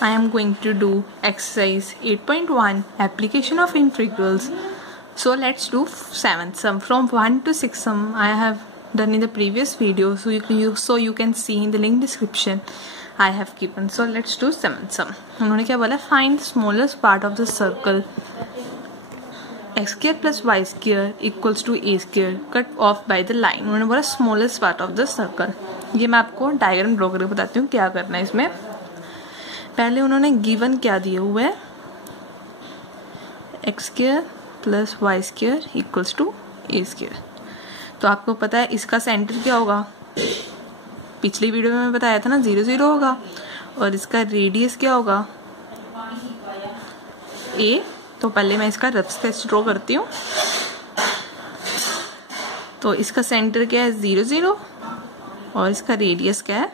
I am going to do exercise 8.1 application of integrals. So let's do 7th sum. From 1 to 6 sum I have done in the previous video, so you can see in the link description I have given. So let's do 7th sum. उन्होंने क्या बोला, find the smallest part of the circle x square plus y square equals to a square cut off by the line. उन्होंने बोला smallest part of the circle. ये मैं आपको diagram draw करके बताती हूँ क्या करना है इसमें. पहले उन्होंने गिवन क्या दिए हुए है, x square plus y square equals to a square. तो आपको पता है इसका सेंटर क्या होगा, पिछली वीडियो में मैं बताया था ना 0 0 होगा, और इसका रेडियस क्या होगा ए. तो पहले मैं इसका रफ स्केच ड्रॉ करती हूँ. तो इसका सेंटर क्या है 0 0 और इसका रेडियस क्या है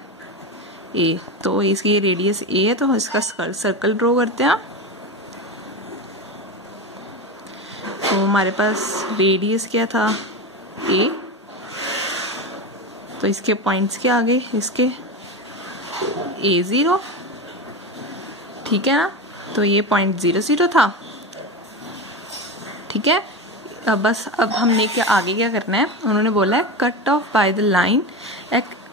ए. तो इसकी रेडियस ए है, तो इसका सर्कल ड्रॉ करते हैं. तो हमारे पास रेडियस क्या था ए, तो इसके पॉइंट्स के आगे इसके A0, ठीक है ना. तो ये पॉइंट 0 0 था, ठीक है. अब हमने क्या आगे क्या करना है, उन्होंने बोला है cut off by the line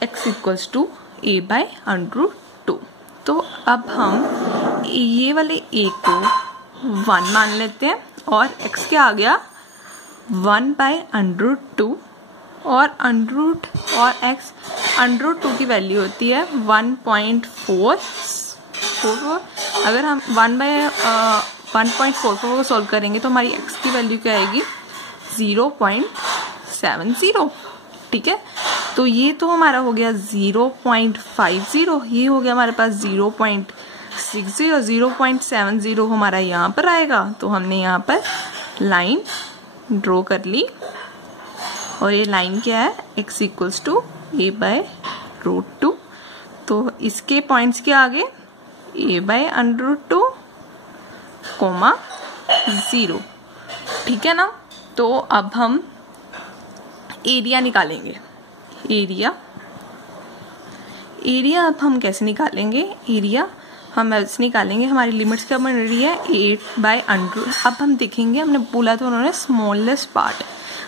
x equals to a by √2. तो अब हम ये वाले a को 1 मान लेते हैं और x क्या आ गया 1 बाय √2 और √2 और x √2 की वैल्यू होती है 1.444. अगर हम 1.44 को सॉल्व करेंगे तो हमारी x की वैल्यू क्या आएगी 0.70, ठीक है. तो ये तो हमारा हो गया 0.50, ये हो गया हमारे पास 0.60, 0.70 हमारा यहाँ पर आएगा. तो हमने यहाँ पर लाइन ड्रॉ कर ली और ये लाइन क्या है x equals to a by √2. तो इसके पॉइंट्स के आगे a बाय √2 कोमा 0, ठीक है ना. तो अब हम एरिया निकालेंगे. एरिया अब हम कैसे निकालेंगे, एरिया हम ऐसे निकालेंगे, हमारी लिमिट्स क्या बन रही है 8 बाय √. अब हम देखेंगे, हमने बोला तो उन्होंने स्मॉलेस्ट पार्ट,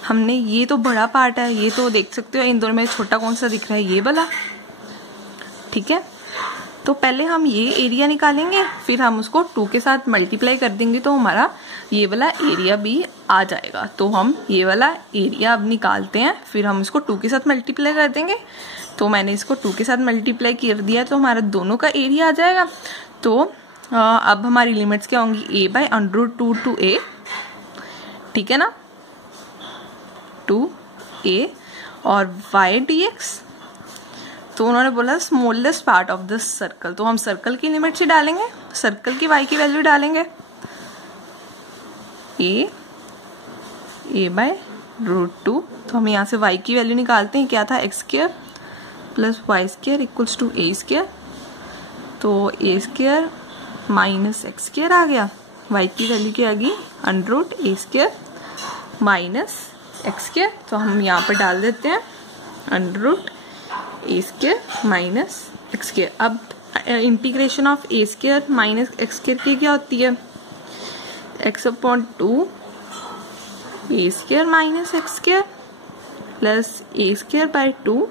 हमने ये तो बड़ा पार्ट है, ये तो देख सकते हो इन दोनों में छोटा कौन सा दिख रहा है, ये वाला, ठीक है. तो पहले हम ये एरिया निकालेंगे, फिर हम उसको 2 के साथ मल्टीप्लाई कर देंगे तो हमारा ये वाला एरिया भी आ जाएगा. तो हम ये वाला एरिया अब निकालते हैं, फिर हम इसको 2 के साथ मल्टीप्लाई कर देंगे. तो मैंने इसको 2 के साथ मल्टीप्लाई कर दिया तो हमारा दोनों का एरिया आ जाएगा. तो अब हमारी लिमिट्स क्या होंगी a बाय √2 टू a, ठीक है ना, 2a और y dx. तो उन्होंने बोला smallest part of this circle, तो हम सर्कल की लिमिट्स ही डालेंगे, सर्कल की y की वैल्यू डालेंगे a बाय √2. तो हम यहाँ से y की वैल्यू निकालते हैं, क्या था x square plus y square equals to a square. तो a square minus x square आ गया, y की वैल्यू क्या आ गई √a square minus x square. तो हम यहाँ पर डाल देते हैं √a square minus x square. अब integration of a square minus x square की क्या होती है x/2 a square minus x square plus a square by 2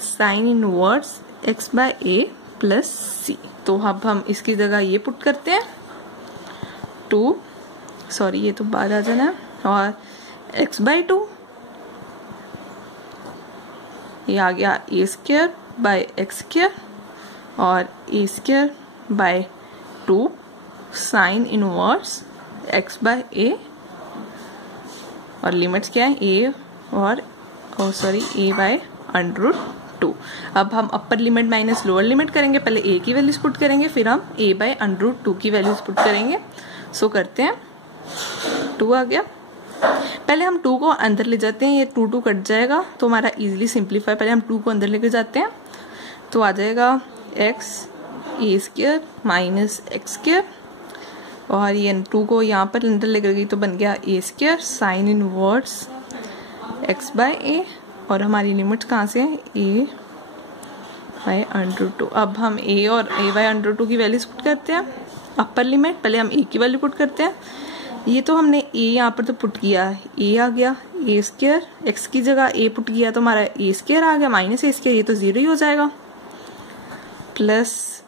sine inverse x by a plus c. तो अब हम इसकी जगह ये पुट करते हैं 2, सॉरी ये तो बाद आ जाना, और x बाय 2, ये आ गया a square by x square और a square by 2 sine inverse x by a, और लिमिट्स क्या है a और a बाय √2. अब हम upper limit minus lower limit करेंगे, पहले a की वैल्यूज पुट करेंगे, फिर हम a बाय √2 की वैल्यूज पुट करेंगे. सो करते हैं, 2 आ गया. पहले हम 2 को अंदर ले जाते हैं, ये 2 कट जाएगा तो हमारा इजीली सिंप्लीफाई. पहले हम 2 को अंदर लेके जाते हैं तो आ जाएगा x a square minus x square, और ये 2 को यहाँ पर अंदर लेकर गई तो बन गया a square sine inverse x by a. और हमारी लिमिट्स कहाँ से है a बाई √2। अब हम a और a बाई √2 की वैल्यूज पुट करते हैं। अपर लिमिट पहले हम a की वैल्यू पुट करते हैं। ये तो हमने a यहाँ पर तो पुट किया, a आ गया, a स्क्वायर, x की जगह a पुट किया तो हमारा a स्क्वायर आ गया माइनस a स्क्वायर, ये तो 0 ही हो जाएगा, प्लस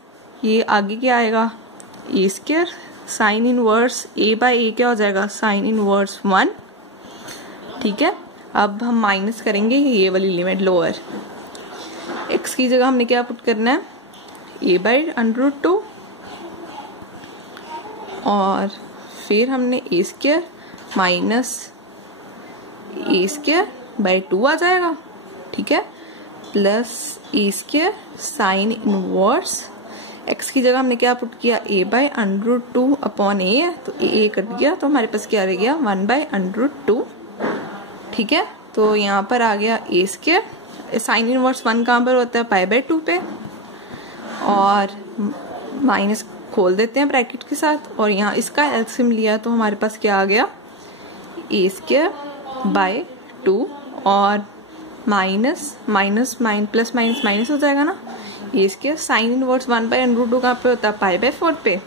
ये आगे क्या आएगा a square, sine inverse a by a क्या हो जाएगा साइन इनवर्स 1। ठीक है, अब हम माइनस करेंगे ये वाली लिमिट लोअर, x की जगह हमने क्या पुट करना है a बाई √2 और फिर हमने a square minus a square by 2 आ जाएगा। ठीक है, plus a square sine inverse, x की जगह हमने क्या पुट किया a बाई √2 अपॉन a है तो a कट गया तो हमारे पास क्या रह गया 1 बाई √2। ठीक है, तो यहाँ पर आ गया a स्क्वायर, साइन इनवर्स 1 कहाँ पर होता है पाई बाई 2 पे, और माइनस खोल देते हैं ब्रैकेट के साथ और यहाँ इसका एलसीएम लिया तो हमारे पास क्या आ गया a स्क्वायर बाई 2 और minus minus plus minus minus हो जाएगा ना, a square sine inverse 1 by √2 कहाँ पे होता है पाई बाई 4 पे।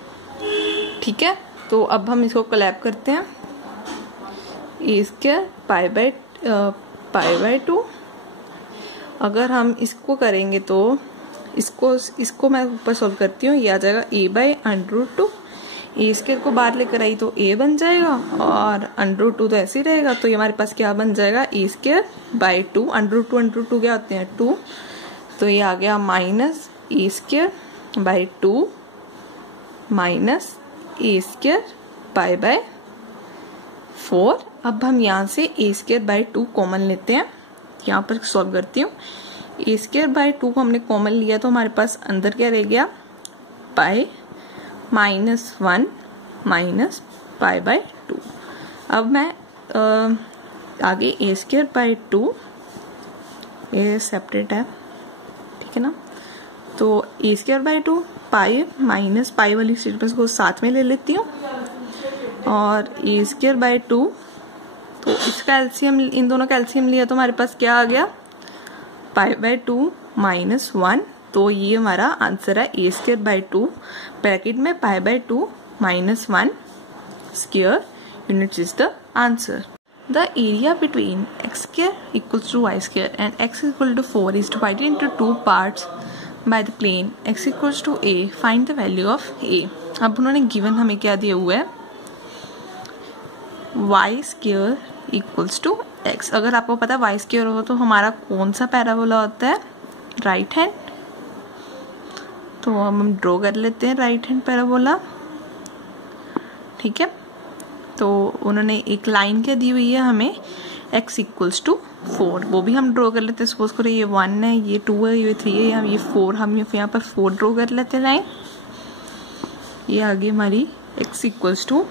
ठीक है, तो अब हम इसको कोलैब करते हैं, a स्क्वायर पाई बाई 2। अगर हम इसको करेंगे तो इसको मैं ऊपर सॉल्व करती हूँ, ये आ जाएगा a बाई √2, a स्क्वायर को बाहर लेकर आई तो a बन जाएगा और √2 तो ऐसे ही रहेगा, तो ये हमारे पास क्या बन जाएगा a स्क्वायर बाई 2, √2 क्या होते हैं 2, तो ये आ गया minus a square by 2 minus a square pi by 4। अब हम यहाँ से a स्क्वायर बाई 2 कॉमन लेते हैं, यहाँ पर सॉल्व करती हूँ, a स्क्वायर बाई 2 को हमने कॉमन लिया तो हमारे पास अंदर क्या रह गया pi minus 1 minus pi by 2। अब मैं आगे a स्क्वायर बाई 2 ये सेपरेट है, ठीक है ना, तो a square by 2 pi minus pi वाली स्टेटमेंट्स को साथ में ले लेती हूँ और a स्क्वायर बाई 2, तो इसका एलसीएम, इन दोनों का एलसीएम लिया तो हमारे पास क्या आ गया पाई बाई 2 माइनस 1, तो ये हमारा आंसर है a स्क्वायर बाई 2 ब्रैकेट में pi by 2 minus 1 square units is the answer. The area between x square equals to y square and x equal to 4 is divided into two parts by the plane x equals to a. Find the value of a. अब उन्होंने given हमें क्या दिया हुआ है y square equals to x। अगर आपको पता y square हो तो हमारा कौन सा पैराबोला होता है राइट हैंड, तो हम ड्रॉ कर लेते हैं राइट हैंड पैराबोला। ठीक है, तो उन्होंने एक लाइन क्या दी हुई है हमें x इक्वल्स टू 4, वो भी हम ड्रॉ कर लेते हैं। सपोज करो ये 1 है, ये 2 है, ये 3 है, ये 4, हम यहाँ पर 4 ड्रॉ कर लेते हैं लाइन। ये आगे हमारी x इक्वल्स टू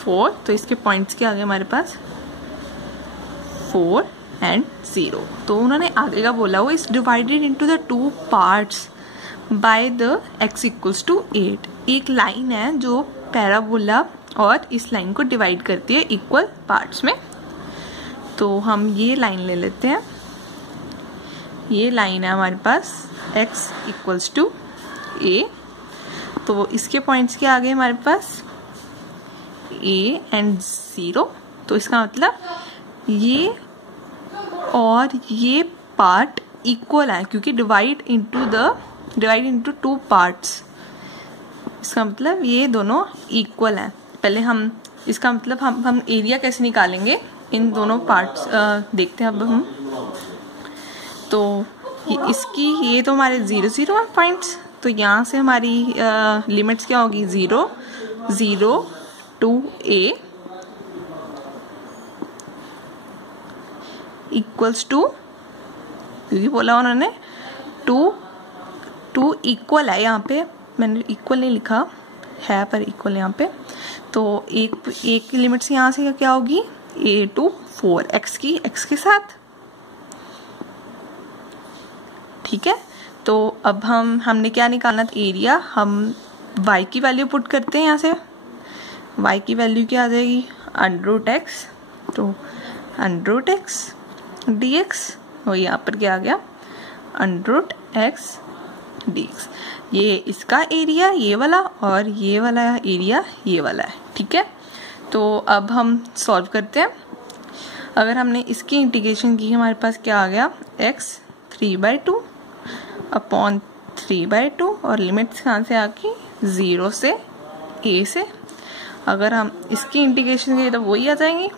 4, तो इसके पॉइंट्स क्या आगे हमारे पास 4 एंड 0। तो उन्होंने आगे का बोला वो is divided into the two parts by the x equals to 8। एक लाइन है जो पैराबोला और इस लाइन को डिवाइड करती है इक्वल पार्ट्स में, तो हम ये लाइन ले लेते हैं। ये लाइन है हमारे पास x इक्वल्स टू a, तो इसके पॉइंट्स के आगे हमारे पास a एंड 0, तो इसका मतलब ये और ये पार्ट इक्वल है क्योंकि डिवाइड इनटू टू पार्ट्स, इसका मतलब ये दोनों इक्वल हैं। पहले हम इसका मतलब हम एरिया कैसे निकालेंगे इन दोनों पार्ट्स देखते हैं अब हम। तो ये तो हमारे 0 0 है पॉइंट्स, तो यहाँ से हमारी लिमिट्स क्या होगी 0 0 2 a इक्वल्स टू, क्योंकि बोला उन्होंने 2 इक्वल है, यहाँ पे मैंने इक्वल नहीं लिखा है पर इक्वल यहाँ पे, तो एक लिमिट्स यहाँ से क्या होगी a to 4 x के साथ। ठीक है, तो अब हमने क्या निकालना था एरिया, हम y की वैल्यू पुट करते हैं। यहाँ से y की वैल्यू क्या आ जाएगी √x, तो √x dx, और यहाँ पर क्या आ गया √x dx। ये इसका एरिया ये वाला और ये वाला एरिया ये वाला है, ठीक है। तो अब हम सॉल्व करते हैं। अगर हमने इसकी इंटीग्रेशन की, हमारे पास क्या आ गया, x 3/2 अपॉन 3/2 और लिमिट्स कहाँ से आकी 0 से a से। अगर हम इसकी इंटीग्रेशन करें तो वही आ जाएंगी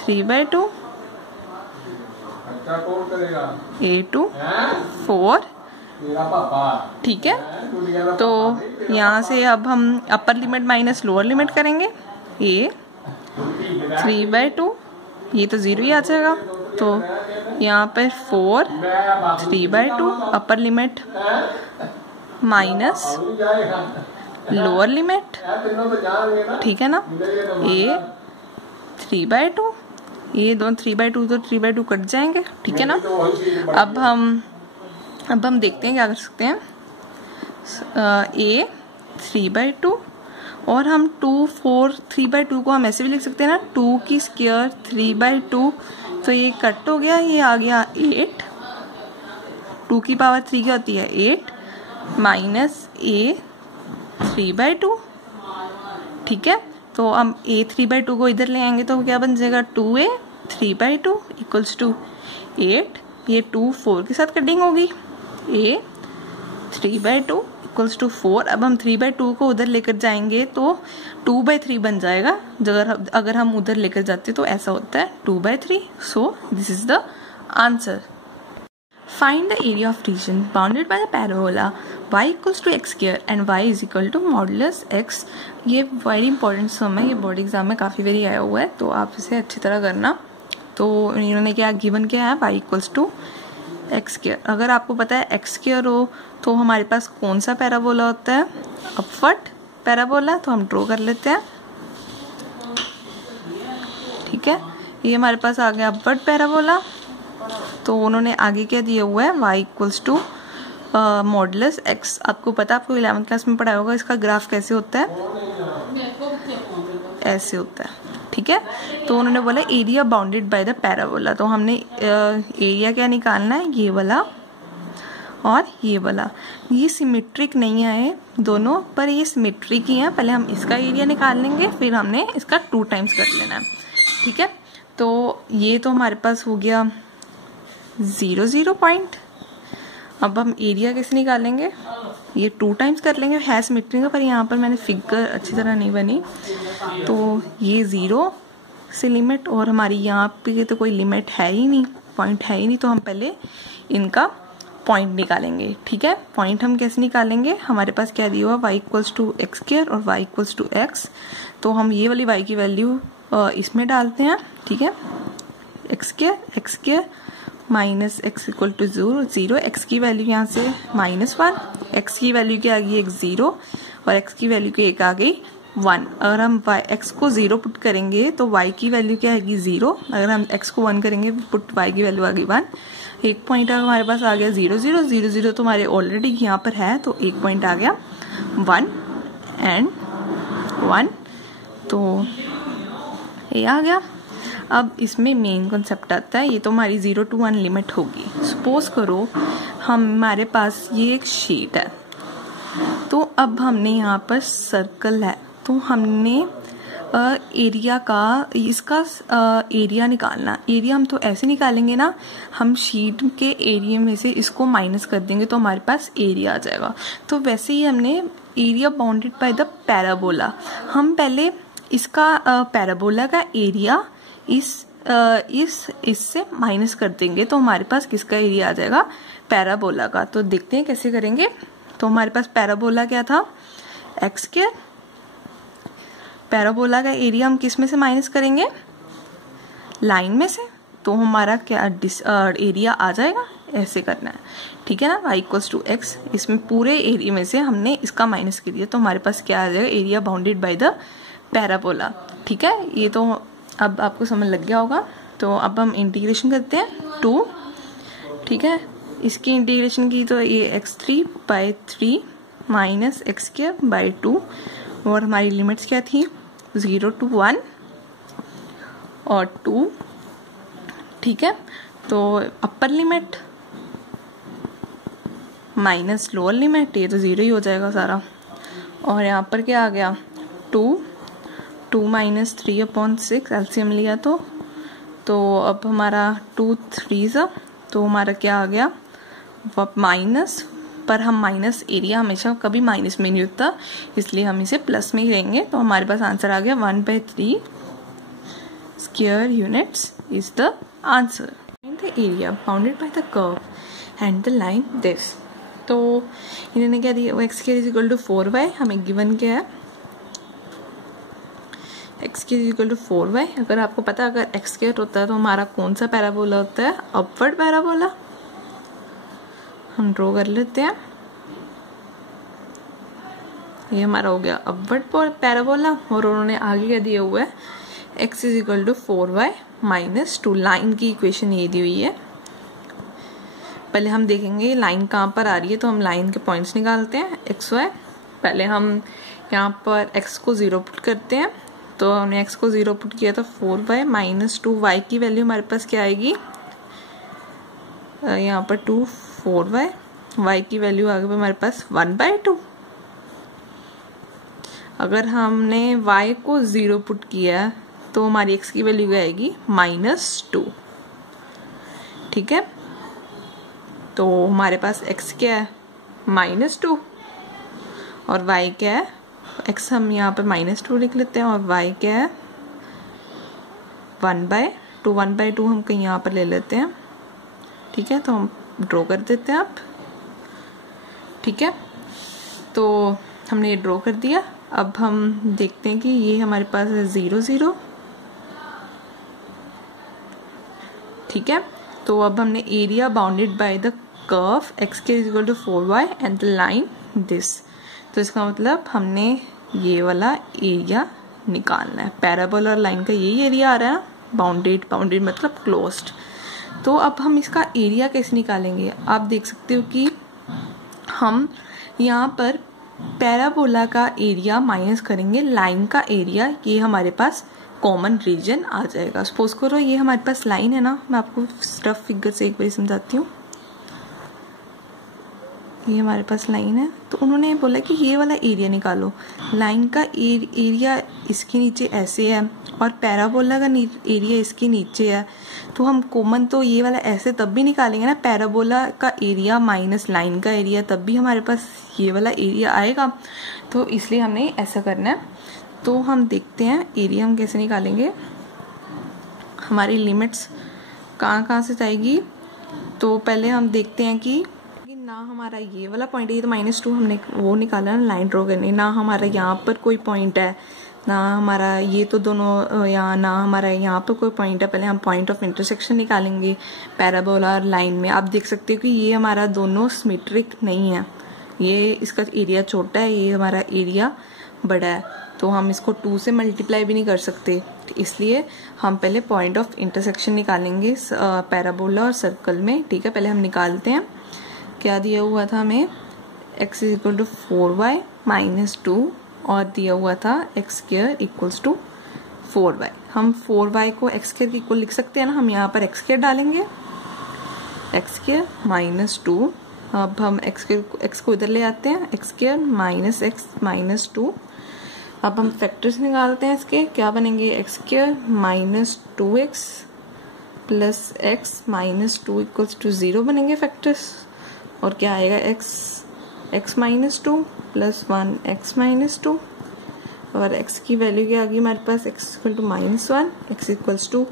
3/2 a to 4, ठीक है। तो यहाँ से अब हम upper limit minus lower limit करेंगे, a 3/2, ये तो 0 ही आ जाएगा। तो यहाँ पर 4 3/2 अपर लिमिट माइनस लोअर लिमिट, ठीक है ना, a 3/2, ये दोनों 3/2 तो 3/2 कट जाएंगे, ठीक है ना। अब हम देखते हैं क्या कर सकते हैं। a 3/2 और हम 2 4 3/2 को हम ऐसे भी लिख सकते हैं ना, 2 की स्क्वायर 3/2, तो ये कट हो गया, ये आ गया 8, 2 की पावर 3 क्या होती है 8 माइनस a 3/2, ठीक है। तो हम a 3/2 को इधर ले आएंगे तो क्या बन जाएगा 2a 3/2 इक्वल्स टू 8, ये 2 4 के साथ कटिंग होगी, a 3/2 इक्वल्स टू 4। अब हम 3/2 को उधर लेकर जाएंगे तो 2/3 बन जाएगा, अगर हम उधर लेकर जाते तो ऐसा होता है 2/3। So this is the answer. Find the area of region bounded by the parabola y equals to x square and y is equal to modulus x। ये वेरी इंपॉर्टेंट सम है, ये बोर्ड एग्जाम में काफ़ी बारी आया हुआ है, तो आप इसे अच्छी तरह करना। तो इन्होंने क्या गिवन क्या है, y equals to x square. अगर आपको पता है एक्स स्क्वायर हो तो हमारे पास कौन सा पैराबोला होता है, अपवर्ड पैराबोला। तो हम ड्रॉ कर लेते हैं, ठीक है। ये हमारे पास आ गया अपवर्ड पैराबोला। तो उन्होंने आगे क्या दिया हुआ है, y equals to modulus x। आपको पता है, आपको 11th क्लास में पढ़ाया होगा इसका ग्राफ कैसे होता है, ऐसे होता है, ठीक है। तो उन्होंने बोला area bounded by the parabola. तो हमने एरिया क्या निकालना है, ये वाला और ये वाला। ये सिमेट्रिक नहीं है दोनों, पर ये सिमेट्रिक ही है। पहले हम इसका एरिया निकाल लेंगे, फिर हमने इसका 2 टाइम्स कर लेना है, ठीक है। तो ये तो हमारे पास हो गया 0 0 पॉइंट। अब हम एरिया कैसे निकालेंगे, ये 2 टाइम्स कर लेंगे, है सिमेट्री का, पर यहाँ पर मैंने फिगर अच्छी तरह नहीं बनी। तो ये 0 से लिमिट, और हमारी यहाँ पे तो कोई लिमिट है ही नहीं, पॉइंट है ही नहीं, तो हम पहले इनका पॉइंट निकालेंगे, ठीक है। पॉइंट हम कैसे निकालेंगे, हमारे पास क्या दिया हुआ, y equals to x square और y इक्वल्स टू एक्स। तो हम ये वाली y की वैल्यू इसमें डालते हैं, ठीक है। X square minus x equal to 0, x की वैल्यू यहाँ से -1, एक्स की वैल्यू क्या आ गई 0 और एक्स की वैल्यू की 1 आ गई 1। अगर हम एक्स को 0 पुट करेंगे तो y की वैल्यू क्या आएगी 0, अगर हम x को 1 करेंगे पुट y की वैल्यू आ गई 1। एक पॉइंट हमारे पास आ गया 0 0 0 0, तो हमारे ऑलरेडी यहाँ पर है, तो एक पॉइंट आ गया 1 एंड 1, तो ये आ गया। अब इसमें मेन कॉन्सेप्ट आता है, ये तो हमारी 0 to 1 लिमिट होगी। सपोज करो हमारे पास ये एक शीट है, तो अब हमने यहाँ पर सर्कल है, तो हमने एरिया का, इसका एरिया निकालना। एरिया हम तो ऐसे निकालेंगे ना, हम शीट के एरिया में से इसको माइनस कर देंगे तो हमारे पास एरिया आ जाएगा। तो वैसे ही हमने area bounded by the parabola, हम पहले इसका पैराबोला का एरिया इससे माइनस कर देंगे तो हमारे पास किसका एरिया आ जाएगा, पैराबोला का। तो देखते हैं कैसे करेंगे। तो हमारे पास पैराबोला क्या था, एक्स स्क्वायर। पैराबोला का एरिया हम किस में से माइनस करेंगे, लाइन में से, तो हमारा क्या एरिया आ जाएगा, ऐसे करना है, ठीक है ना। y इक्वल्स टू एक्स, इसमें पूरे एरिया में से हमने इसका माइनस कर दिया, तो हमारे पास क्या आ जाएगा, area bounded by the parabola, ठीक है। ये तो अब आपको समझ लग गया होगा। तो अब हम इंटीग्रेशन करते हैं 2, ठीक है। इसकी इंटीग्रेशन की तो ये x3/3 माइनस x2/2, और हमारी लिमिट्स क्या थी 0 to 1 और 2, ठीक है। तो अपर लिमिट माइनस लोअर लिमिट, ये तो 0 ही हो जाएगा सारा। और यहाँ पर क्या आ गया 2 माइनस 3/6 एलसीएम लिया तो अब हमारा 2 3 तो हमारा क्या आ गया माइनस, पर हम माइनस एरिया हमेशा कभी माइनस में नहीं होता, इसलिए हम इसे प्लस में ही लेंगे। तो हमारे पास आंसर आ गया 1/3 square units is the answer. The area bounded by the curve and the line this. तो इन्होंने क्या दिया, x square is equal to 4y, हमें गिवन क्या है x square is equal to 4y। अगर आपको पता अगर एक्स स्क्वायर होता है तो हमारा कौन सा पैराबोला होता है, अपवर्ड पैराबोला। हम ड्रॉ कर लेते हैं, ये हमारा हो गया अपवर्ड पैराबोला। और उन्होंने आगे क्या दिया हुआ है x is equal to 4y minus 2, line की इक्वेशन ये दी हुई है। पहले हम देखेंगे लाइन कहाँ पर आ रही है, तो हम लाइन के पॉइंट्स निकालते हैं x y। पहले हम यहाँ पर x को 0 पुट करते हैं, तो हमने x को 0 पुट किया तो 4y माइनस 2, y की वैल्यू हमारे पास क्या आएगी यहाँ पर 2 4y, y की वैल्यू आ गई हमारे पास 1/2। अगर हमने y को 0 पुट किया तो हमारी x की वैल्यू क्या आएगी -2। ठीक है, तो हमारे पास x क्या है -2 और y क्या है, x हम यहाँ पे -2 लिख लेते हैं और y क्या है 1/2। 1/2 हम कहीं यहाँ पर ले लेते हैं। ठीक है, तो हम ड्रॉ कर देते हैं आप। ठीक है, तो हमने ये ड्रॉ कर दिया। अब हम देखते हैं कि ये हमारे पास है 0 0। ठीक है, तो अब हमने area bounded by the curve x के is equal to 4y and the line this. तो इसका मतलब हमने ये वाला एरिया निकालना है। पैराबोला और लाइन का यही एरिया आ रहा है, बाउंडेड मतलब क्लोज्ड। तो अब हम इसका एरिया कैसे निकालेंगे, आप देख सकते हो कि हम यहाँ पर पैराबोला का एरिया माइनस करेंगे लाइन का एरिया, ये हमारे पास कॉमन रीजन आ जाएगा। सपोज करो ये हमारे पास लाइन है ना, मैं आपको रफ फिगर से एक बार समझाती हूँ। ये हमारे पास लाइन है, तो उन्होंने बोला कि ये वाला एरिया निकालो। लाइन का एरिया इसके नीचे ऐसे है और पैराबोला का एरिया इसके नीचे है, तो हम कॉमन तो ये वाला ऐसे तब भी निकालेंगे ना, पैराबोला का एरिया माइनस लाइन का एरिया, तब भी हमारे पास ये वाला एरिया आएगा। तो इसलिए हमने ऐसा करना है। तो हम देखते हैं एरिया हम कैसे निकालेंगे। हमारी लिमिट्स कहाँ से जाएगी, तो पहले हम देखते हैं कि ना हमारा ये वाला पॉइंट है, तो -2 हमने वो निकाला ना, लाइन ड्रॉ करनी, ना हमारा यहाँ पर कोई पॉइंट है, ना हमारा ये तो दोनों यहाँ, ना हमारा यहाँ पर कोई पॉइंट है। पहले हम पॉइंट ऑफ इंटरसेक्शन निकालेंगे पैराबोला और लाइन में। आप देख सकते हो कि ये हमारा दोनों सिमेट्रिक नहीं है, ये इसका एरिया छोटा है, ये हमारा एरिया बड़ा है, तो हम इसको 2 से मल्टीप्लाई भी नहीं कर सकते। इसलिए हम पहले पॉइंट ऑफ इंटरसेक्शन निकालेंगे पैराबोला और सर्कल में। ठीक है, पहले हम निकालते हैं। क्या दिया हुआ था हमें, x is equal to 4y minus 2 और दिया हुआ था x square equals to 4y। हम 4y को x स्क्वायर के इक्वल लिख सकते हैं ना, हम यहाँ पर x स्क्वायर डालेंगे, x स्क्वायर माइनस 2। अब हम x को इधर ले आते हैं, x square minus x minus 2। अब हम फैक्टर्स निकालते हैं इसके, क्या बनेंगे x square minus 2x plus x minus 2 equals to 0 बनेंगे फैक्टर्स। और क्या आएगा x minus 2 plus 1 x minus 2 और x की वैल्यू क्या आ गई हमारे पास, x equal to -1, x equals to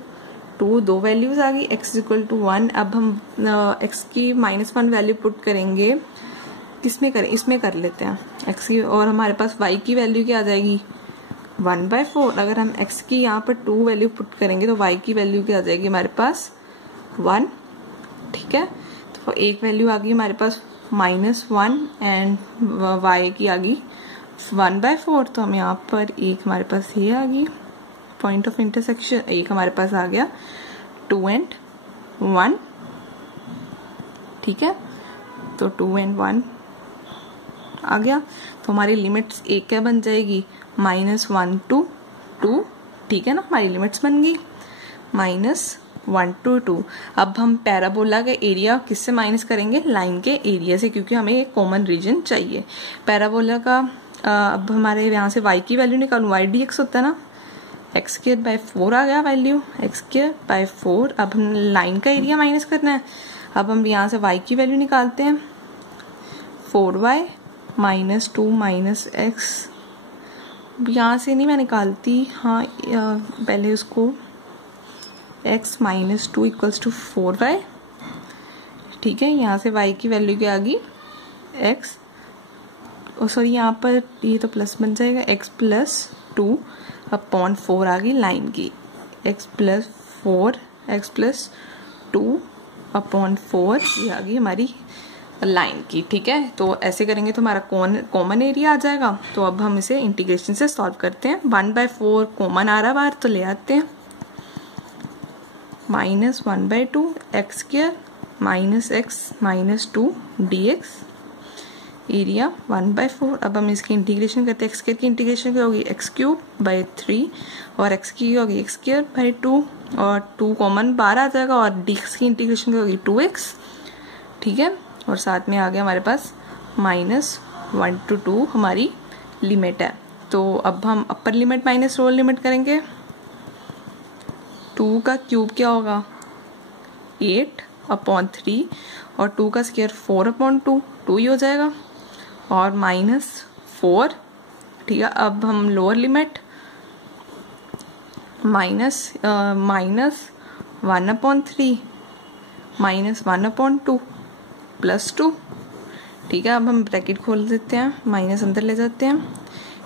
2, दो वैल्यूज आ गई, x इक्वल टू 1। अब हम x की -1 वैल्यू पुट करेंगे, किसमें करें, इसमें कर लेते हैं x की, और हमारे पास y की वैल्यू क्या आ जाएगी 1/4। अगर हम x की यहाँ पर 2 वैल्यू पुट करेंगे तो y की वैल्यू क्या आ जाएगी हमारे पास 1। ठीक है, तो एक वैल्यू आ गई हमारे पास -1 एंड y की आ गई 1/4। तो हम यहाँ पर एक हमारे पास ये आ गई पॉइंट ऑफ इंटरसेक्शन, एक हमारे पास आ गया 2 and 1। ठीक है, तो 2 and 1 आ गया, तो हमारी लिमिट्स एक क्या बन जाएगी -1 to 2। ठीक है ना, हमारी लिमिट्स बन गई 1 to 2। अब हम पैराबोला का एरिया किससे माइनस करेंगे? लाइन के एरिया से, क्योंकि हमें एक कॉमन रीजन चाहिए। पैराबोला का अब हमारे यहाँ से y की वैल्यू निकालूँ, y dx होता है ना, एक्स स्क्वायर बाय 4 आ गया वैल्यू, एक्स स्क्वायर बाय 4। अब हम लाइन का एरिया माइनस करना है। अब हम यहाँ से y की वैल्यू निकालते हैं, 4y माइनस 2 माइनस एक्स, यहाँ से नहीं मैं निकालती, हाँ पहले उसको x minus 2 equals to 4y, ठीक है। यहाँ से y की वैल्यू क्या आ गई, x, सॉरी यहाँ पर ये तो प्लस बन जाएगा, x प्लस 2 अपॉन 4 आ गई लाइन की, x plus 4, x plus 2 upon 4 ये आ गई हमारी लाइन की, ठीक है। तो ऐसे करेंगे तो हमारा कॉमन एरिया आ जाएगा। तो अब हम इसे इंटीग्रेशन से सॉल्व करते हैं। 1/4 कॉमन आ रहा बाहर, तो ले आते हैं, minus 1/2 x square minus x minus 2 dx area 1/4। अब हम इसकी इंटीग्रेशन करते हैं। एक्स स्क्वायर की इंटीग्रेशन क्या होगी, एक्स क्यूब बाई 3 और एक्स की होगी एक्स स्क्वायर बाई 2 और 2 कॉमन बाहर आ जाएगा और dx की इंटीग्रेशन क्या होगी 2x, ठीक है। और साथ में आ गया हमारे पास -1 to 2 हमारी लिमिट है। तो अब हम upper limit minus lower limit करेंगे। 2 का क्यूब क्या होगा 8/3 और 2 का स्क्वायर 4/2, 2 ही हो जाएगा, और -4, ठीक है। अब हम लोअर लिमिट माइनस 1/3 -1/2 प्लस 2, ठीक है। अब हम ब्रैकेट खोल देते हैं, माइनस अंदर ले जाते हैं,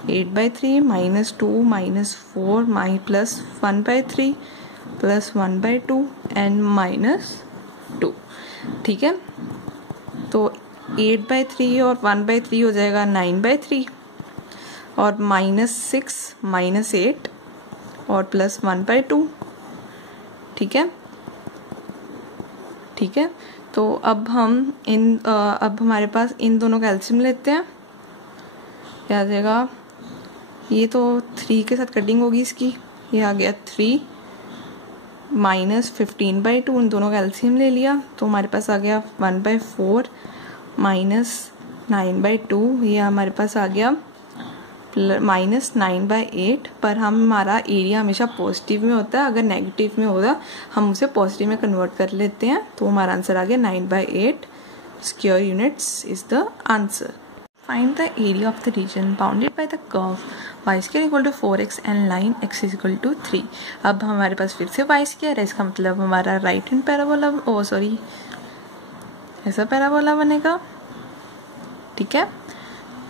8/3 -2 -4 प्लस 1/3 प्लस 1/2 एंड -2, ठीक है। तो 8/3 और 1/3 हो जाएगा 9/3 और -6 -8 और प्लस 1/2, ठीक है, ठीक है। तो अब हम अब हमारे पास इन दोनों का एलसीएम लेते हैं, क्या आ जाएगा, ये तो 3 के साथ कटिंग होगी इसकी, ये आ गया 3 -15/2, उन दोनों का एलसीएम ले लिया तो हमारे पास आ गया 1/4 -9/2, ये हमारे पास आ गया -9/8। पर हमारा एरिया हमेशा पॉजिटिव में होता है, अगर नेगेटिव में होगा हम उसे पॉजिटिव में कन्वर्ट कर लेते हैं। तो हमारा आंसर आ गया 9/8 square units is the answer. Find the area of the region bounded by the curve y square equal to 4x and line x equal to 3। अब हमारे पास फिर से y स्क्वायर है, इसका मतलब हमारा राइट हैंड पैराबोला, ओ सॉरी ऐसा parabola बनेगा, ठीक है।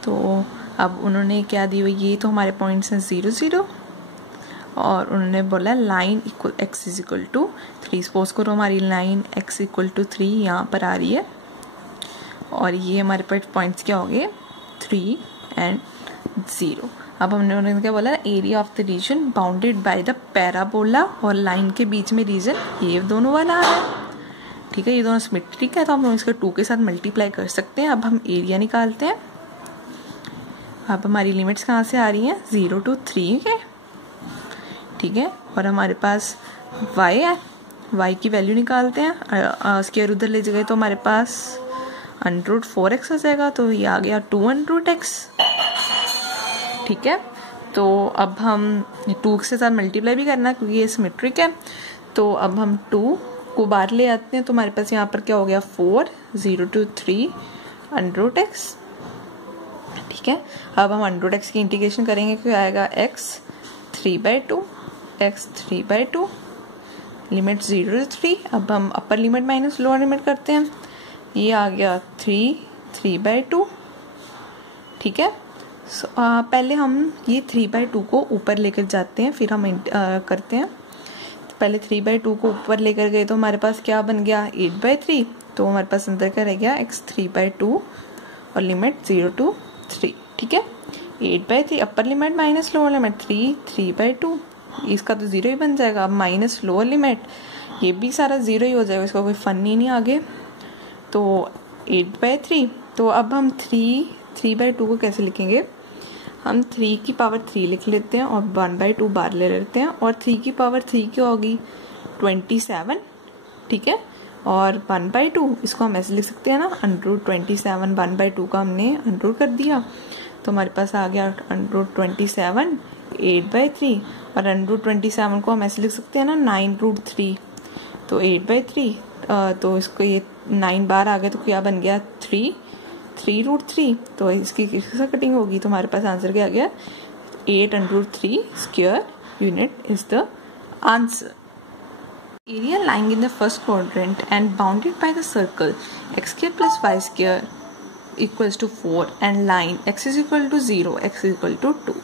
तो अब उन्होंने क्या दी हुई, ये तो हमारे पॉइंट्स हैं 0 0 और उन्होंने बोला line equal x is equal to 3। Suppose करो हमारी लाइन x इक्वल टू 3 यहाँ पर आ रही है और ये हमारे पास पॉइंट्स क्या हो गए 3 एंड 0। अब हमने उन्होंने क्या बोला, area of the region bounded by the parabola, और लाइन के बीच में रीजन ये दोनों वाला आ रहा है, ठीक है। ये दोनों सिमेट्रिक है तो हम इसको 2 के साथ मल्टीप्लाई कर सकते हैं। अब हम एरिया निकालते हैं। अब हमारी लिमिट्स कहाँ से आ रही हैं 0 to 3 के, ठीक है। और हमारे पास y है, y की वैल्यू निकालते हैं, स्क्वायर उधर ले जाएगा तो हमारे पास √4x आ जाएगा, तो ये आ गया 2√x, ठीक है। तो अब हम 2 के साथ मल्टीप्लाई भी करना है क्योंकि ये सिमेट्रिक है। तो अब हम 2 को बाहर ले आते हैं तो हमारे पास यहाँ पर क्या हो गया 4 0 to 3 √x, ठीक है। अब हम √x की इंटीग्रेशन करेंगे, क्या आएगा x 3/2 x 3/2 लिमिट 0 to 3। अब हम upper limit minus lower limit करते हैं, ये आ गया 3/2, ठीक है। पहले हम ये 3/2 को ऊपर लेकर जाते हैं, फिर हम करते हैं। तो पहले 3/2 को ऊपर लेकर गए तो हमारे पास क्या बन गया 8/3, तो हमारे पास अंदर क्या रह गया x 3/2 और लिमिट 0 to 3, ठीक है। 8/3 अपर लिमिट माइनस लोअर लिमिट 3/2, इसका तो 0 ही बन जाएगा। अब माइनस लोअर लिमिट, ये भी सारा 0 ही हो जाएगा, इसका कोई फन ही नहीं आगे। तो 8/3, तो अब हम 3/2 को कैसे लिखेंगे, हम 3 की पावर 3 लिख लेते हैं और 1/2 बाहर ले लेते हैं, और 3 की पावर 3 क्या होगी 27, ठीक है, और 1/2 इसको हम ऐसे लिख सकते हैं ना, √27 1/2 का हमने अंडर कर दिया, तो हमारे पास आ गया √27 8/3, और √27 को हम ऐसे लिख सकते हैं ना 9√3, तो 8/3, तो इसको ये 9 बार आ गया तो क्या बन गया 3√3, तो इसकी किससे कटिंग होगी, तो हमारे पास आंसर क्या आ गया 8√3 square unit is the answer. Area lying in the first quadrant and bounded by the circle x² + y² equals to 4 and line x is equal to 0, x is equal to 2.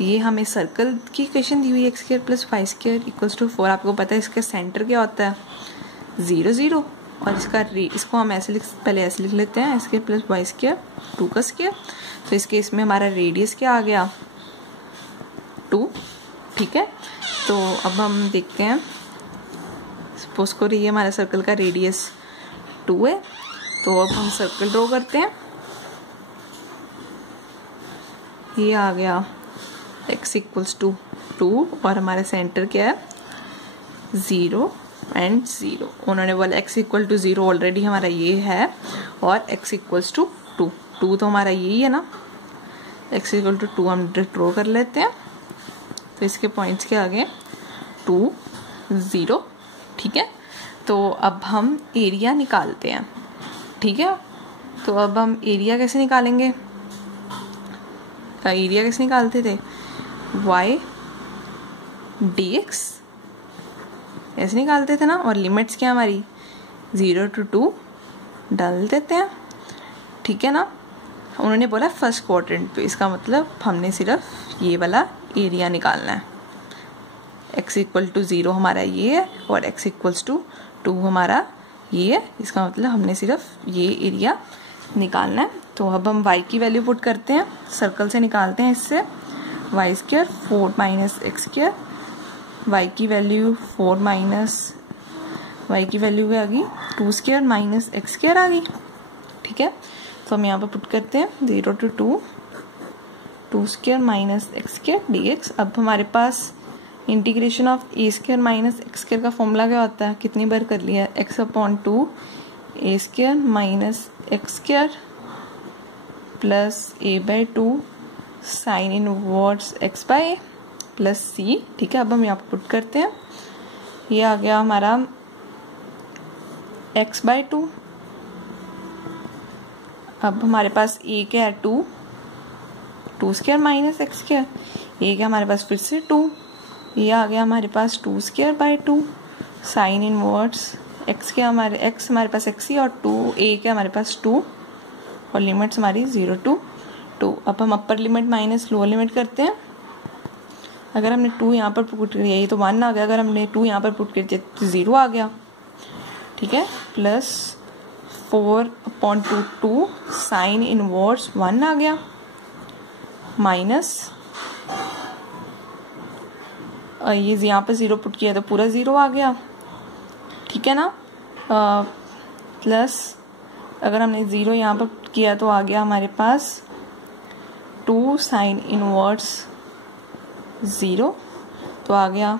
ये हमें circle की equation दी हुई है x² + y² equals to 4. आपको पता है इसका centre क्या होता है 0 0, और इसको हम ऐसे पहले ऐसे लिख लेते हैं x² + y² 2 का स्क्वायर. तो इस केस में हमारा रेडियस क्या आ गया 2, ठीक है. तो अब हम देखते हैं, सपोज करो ये हमारा सर्कल का रेडियस 2 है, तो अब हम सर्कल ड्रॉ करते हैं. ये आ गया x = 2 और हमारा सेंटर क्या है 0 and 0. उन्होंने बोला x = 0 ऑलरेडी हमारा ये है, और x = 2, 2 तो हमारा यही है ना, x = 2 हम ड्रॉ कर लेते हैं. तो इसके पॉइंट्स क्या आ गए 2 0, ठीक है. तो अब हम एरिया निकालते हैं, ठीक है. तो अब हम एरिया कैसे निकालेंगे, एरिया कैसे निकालते थे y dx ऐसे निकालते थे ना, और लिमिट्स क्या हमारी 0 to 2 डाल देते हैं, ठीक है ना. उन्होंने बोला फर्स्ट क्वाड्रेंट पे, इसका मतलब हमने सिर्फ ये वाला एरिया निकालना है. x = 0 हमारा ये है और x = 2 हमारा ये है, इसका मतलब हमने सिर्फ ये एरिया निकालना है. तो अब हम y की वैल्यू पुट करते हैं, सर्कल से निकालते हैं इससे y² 4 - x², y की वैल्यू 4 माइनस y की वैल्यू क्या आ गई 2² - x² आ गई, ठीक है. तो हम यहाँ पर पुट करते हैं 0 to 2 2² - x² dx. अब हमारे पास इंटीग्रेशन ऑफ a² - x² का फॉर्मूला क्या होता है, कितनी बार कर लिया x/2 a² - x² plus a/2 sine inverse x/a plus c, ठीक है. अब हम यहाँ पर पुट करते हैं, ये आ गया हमारा x/2. अब हमारे पास a क्या है 2 2² - x², a क्या हमारे पास फिर से 2, ये आ गया हमारे पास 2²/2 साइन इनवर्स x हमारे पास x ही, और 2a क्या हमारे पास 2, और लिमिट्स हमारी 0 to 2. अब हम upper limit minus lower limit करते हैं. अगर हमने 2 यहाँ पर पुट किया ये तो 1 आ गया, अगर हमने 2 यहाँ पर पुट कर दिया तो 0 आ गया, ठीक है. प्लस 4/2 2 साइन इनवर्स 1 आ गया, माइनस ये यहाँ पर 0 पुट किया तो पूरा 0 आ गया, ठीक है ना. प्लस अगर हमने 0 यहाँ पर पुट किया तो आ गया हमारे पास 2 साइन इनवर्स 0, तो आ गया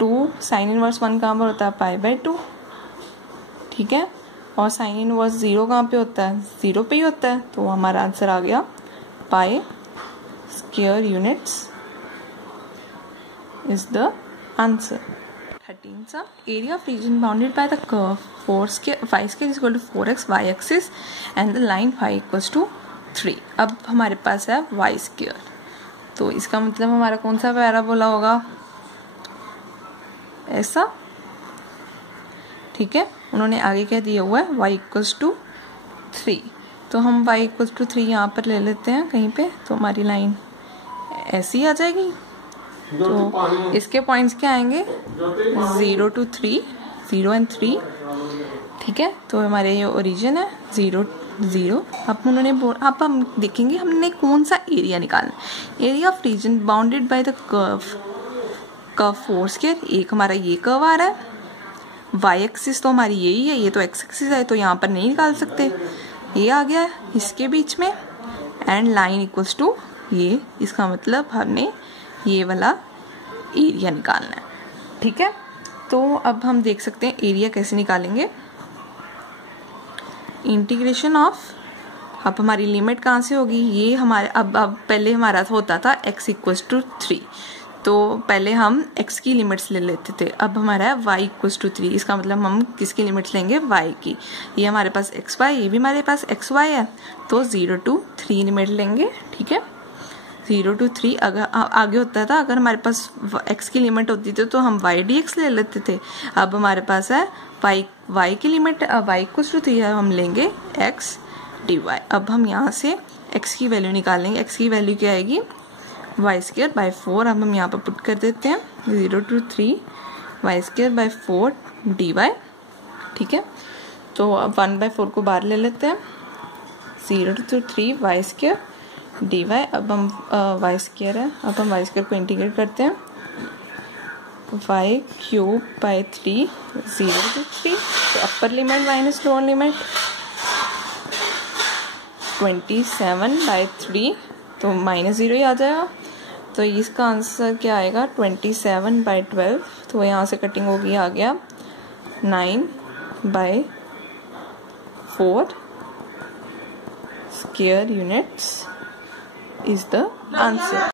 2 साइन इनवर्स 1 कहाँ पर होता है π/2, ठीक है. और साइन इनवर्स 0 कहाँ पे होता है 0 पे ही होता है, तो हमारा आंसर आ गया π² units is the answer. 13 area of region bounded by the curve y² is equal to 4x y axis and the line y equals to 3. अब हमारे पास है y², तो इसका मतलब हमारा कौन सा पैराबोला होगा ऐसा, ठीक है. उन्होंने आगे क्या दिया हुआ है y = 3, तो हम y = 3 यहाँ पर ले लेते हैं कहीं पे, तो हमारी लाइन ऐसी आ जाएगी. तो इसके पॉइंट्स क्या आएंगे 0 to 3 0 and 3, ठीक है. तो हमारे ये ओरिजिन है 0 0. अब हम देखेंगे हमने कौन सा एरिया निकालना. Area of reason bounded by the curve 4². एक हमारा ये कर्व आ रहा है, y एक्सिस तो हमारी यही है, ये तो x एक्सिस है, तो यहाँ पर नहीं निकाल सकते, ये आ गया इसके बीच में, एंड लाइन इक्वल्स टू ये, इसका मतलब हमने ये वाला एरिया निकालना है, ठीक है. तो अब हम देख सकते हैं एरिया कैसे निकालेंगे। इंटीग्रेशन ऑफ, अब हमारी लिमिट कहाँ से होगी, ये हमारे अब पहले हमारा होता था x इक्वल्स टू 3, तो पहले हम x की लिमिट्स ले लेते थे। अब हमारा है y इक्वल्स टू 3, इसका मतलब हम किसकी लिमिट्स लेंगे, y की। ये हमारे पास xy, ये भी हमारे पास xy है, तो 0 to 3 लिमिट लेंगे, ठीक है। 0 to 3 अगर आगे होता था, अगर हमारे पास x की लिमिट होती थी तो हम y dx ले लेते थे। अब हमारे पास है y की लिमिट, y इक्वल्स टू 3 है, हम लेंगे x dy। अब हम यहाँ से x की वैल्यू निकालेंगे। x की वैल्यू क्या आएगी, y²/4। अब हम यहाँ पर पुट कर देते हैं 0 to 3 y²/4 dy, ठीक है। तो अब 1/4 को बाहर ले लेते हैं, 0 to 3 y² dy। अब हम y² है, अब हम y² को इंटीग्रेट करते हैं, y³/3 0 to 3, तो अपर लिमिट माइनस लोअर लिमिट 27/3, तो -0 ही आ जाएगा। तो इसका आंसर क्या आएगा, 27/12, तो यहाँ से कटिंग होगी, आ गया 9/4 square units is the answer.